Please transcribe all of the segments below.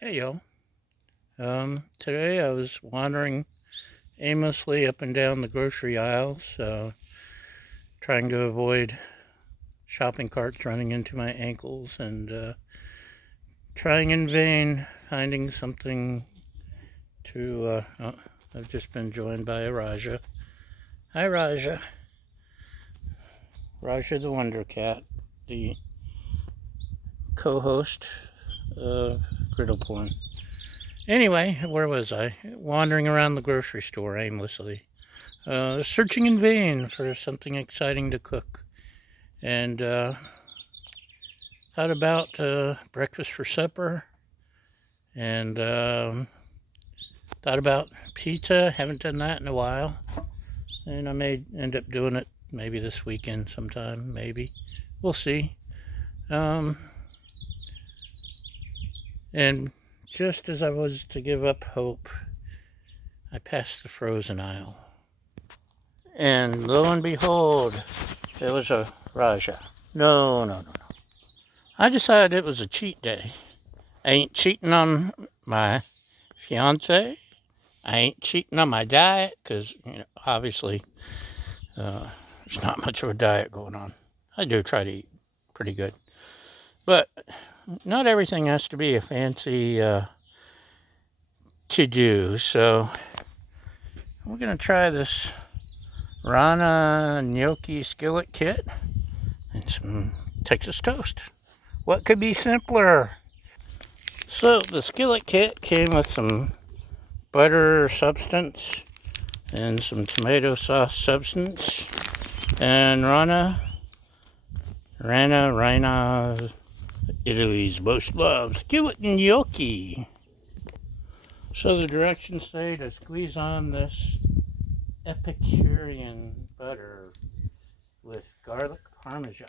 Hey yo. Today I was wandering aimlessly up and down the grocery aisles, trying to avoid shopping carts running into my ankles and trying in vain finding something to. I've just been joined by Raja. Hi, Raja. Raja the Wonder Cat, the co-host of Griddle Porn. Anyway, where was I? Wandering around the grocery store aimlessly. Searching in vain for something exciting to cook. And thought about breakfast for supper. And thought about pizza. Haven't done that in a while. And I may end up doing it maybe this weekend sometime. Maybe. We'll see. Um, and just as I was to give up hope, I passed the frozen aisle. And lo and behold, there was a Raja. No, no, no, no. I decided it was a cheat day. I ain't cheating on my fiance. I ain't cheating on my diet because, obviously, there's not much of a diet going on. I do try to eat pretty good. But not everything has to be a fancy to do. So we're going to try this Rana Gnocchi skillet kit and some Texas toast. What could be simpler? So the skillet kit came with some butter substance and some tomato sauce substance and Rana, Italy's most loved skillet gnocchi. So the directions say to squeeze on this Epicurean butter with garlic parmesan.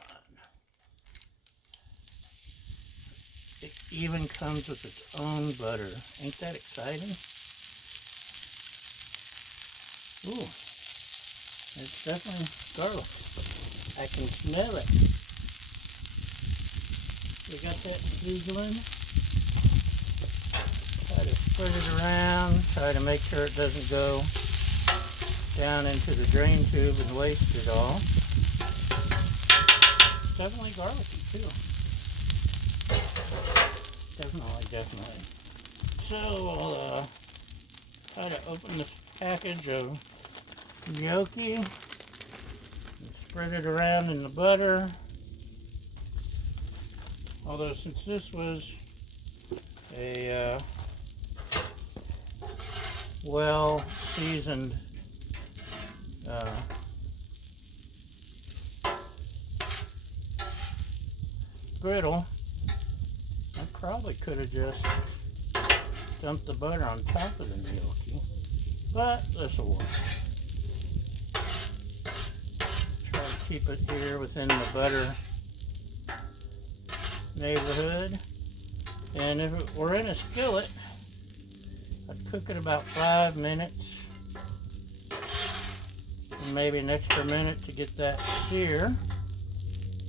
It even comes with its own butter. Ain't that exciting? Ooh, it's definitely garlic. I can smell it. We got that sizzling. Try to spread it around. Try to make sure it doesn't go down into the drain tube and waste it all. It's definitely garlicky too. Definitely. So we'll try to open this package of gnocchi and spread it around in the butter. Although since this was a well-seasoned griddle, I probably could have just dumped the butter on top of the gnocchi, but this will work. Try to keep it here within the butter neighborhood. And if it were in a skillet, I'd cook it about 5 minutes and maybe an extra minute to get that sear.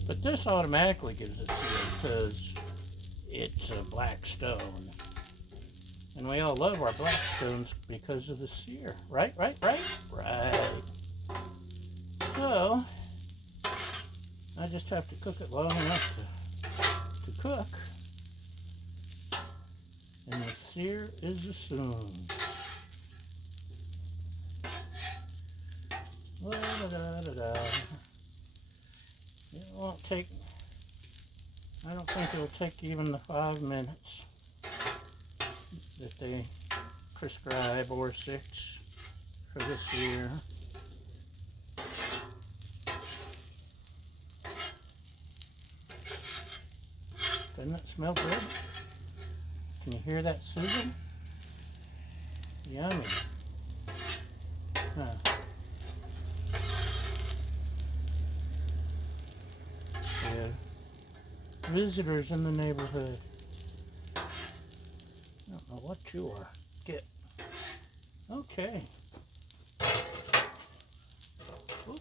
But this automatically gives it sear because it's a Blackstone. And we all love our Blackstones because of the sear. Right. So, I just have to cook it long enough to cook. And the sear is assumed. It won't take, I don't think it'll take even the 5 minutes that they prescribe, or 6 for this year. Doesn't it smell good? Can you hear that sizzle? Yummy. Huh. Yeah. Visitors in the neighborhood. I don't know what you are. Get. Okay. Oop. Look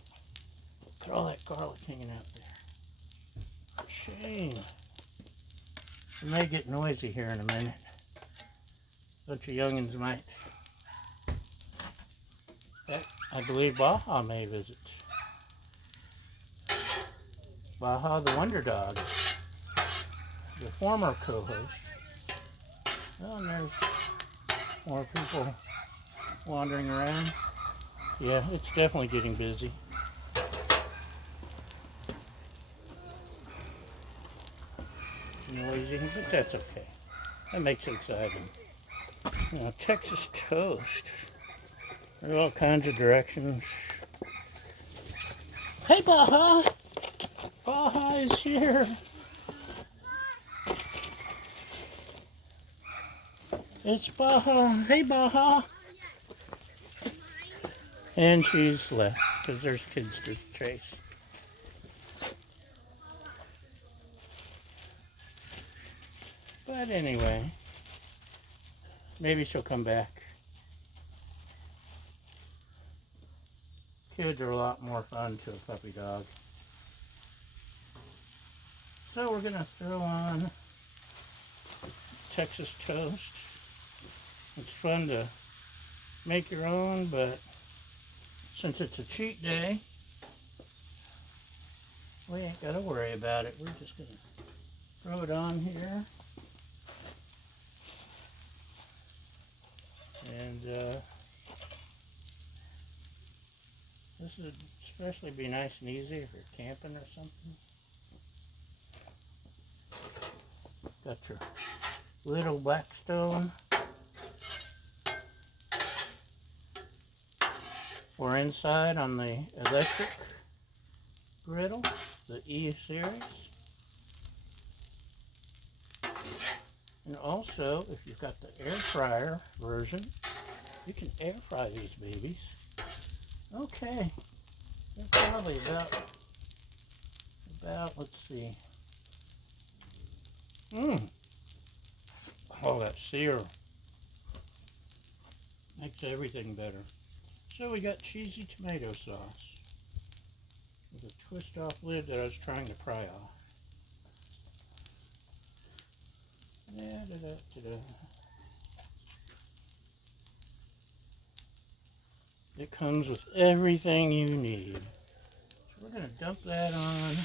at all that garlic hanging out there. Shame. It may get noisy here in a minute. bunch of youngins might. I believe Baja may visit. Baja the Wonder Dog, the former co-host. Oh, and there's more people wandering around. Yeah, it's definitely getting busy. Noisy, but that's okay. That makes it exciting. Now, Texas toast. There's all kinds of directions. Hey, Baja! Baja is here. It's Baja. Hey, Baja. And she's left because there's kids to chase. But anyway, maybe she'll come back. Kids are a lot more fun to a puppy dog. So we're gonna throw on Texas toast. It's fun to make your own, but since it's a cheat day, we ain't gotta worry about it. We're just gonna throw it on here. And this would especially be nice and easy if you're camping or something. Got your little Blackstone. We're inside on the electric griddle, the E series. And also, if you've got the air fryer version, you can air fry these babies. Okay, they're probably about, let's see. Oh, that sear makes everything better. So we got cheesy tomato sauce with a twist off lid that I was trying to pry off. It comes with everything you need. So we're going to dump that on.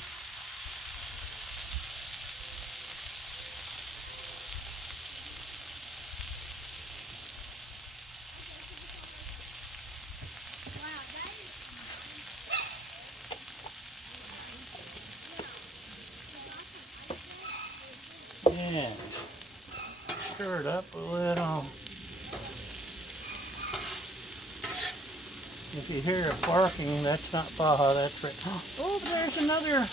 And stir it up a little. If you hear it barking, that's not Baja, that's right. Oh, there's another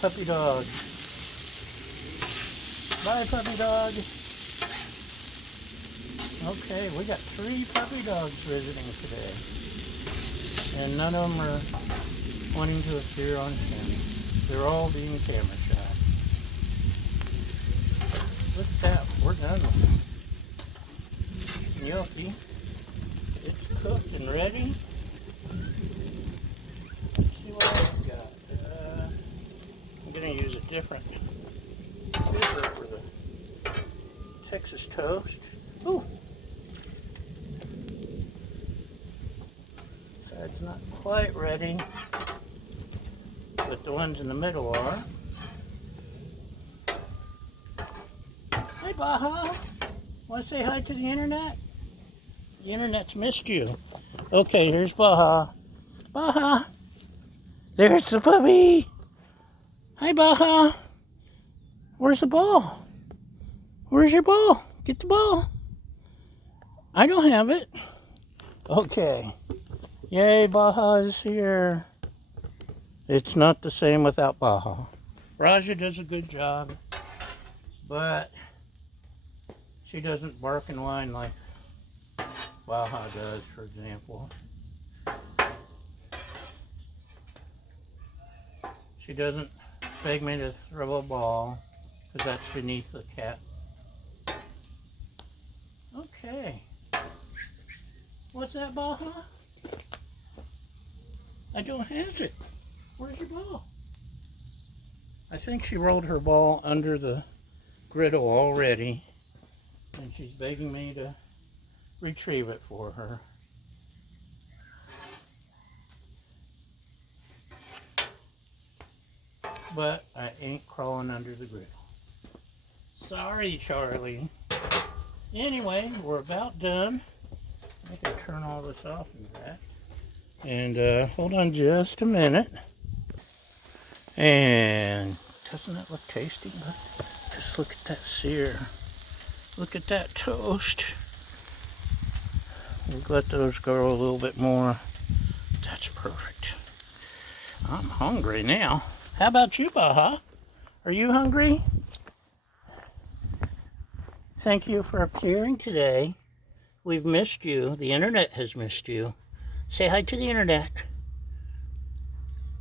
puppy dog. Bye, puppy dog. Okay, we got 3 puppy dogs visiting today. And none of them are wanting to appear on camera. They're all being camera shy. Look at that, we're done with gnocchi. It's cooked and ready. Let's see what I've got. I'm going to use a different paper for the Texas toast. Ooh! Side's not quite ready, but the ones in the middle are. Hi, Baja! Want to say hi to the internet? The internet's missed you. Okay, here's Baja. Baja! There's the puppy! Hi, Baja! Where's the ball? Where's your ball? Get the ball. I don't have it. Okay. Yay, Baja is here. It's not the same without Baja. Raja does a good job, but she doesn't bark and whine like Baja does, for example. She doesn't beg me to throw a ball, because that's beneath the cat. Okay. What's that, Baja? I don't have it. Where's your ball? I think she rolled her ball under the griddle already. and she's begging me to retrieve it for her. But I ain't crawling under the griddle. Sorry, Charlie. Anyway, we're about done. I can turn all this off and that. And hold on just a minute. And doesn't that look tasty? Just look at that sear. Look at that toast. We'll let those go a little bit more. That's perfect. I'm hungry now. How about you, Baha? Are you hungry? Thank you for appearing today. We've missed you. The internet has missed you. Say hi to the internet.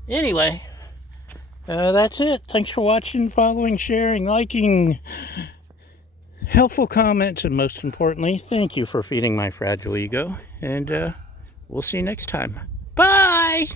Anyway, that's it. Thanks for watching, following, sharing, liking, helpful comments, and most importantly, thank you for feeding my fragile ego. And we'll see you next time. Bye!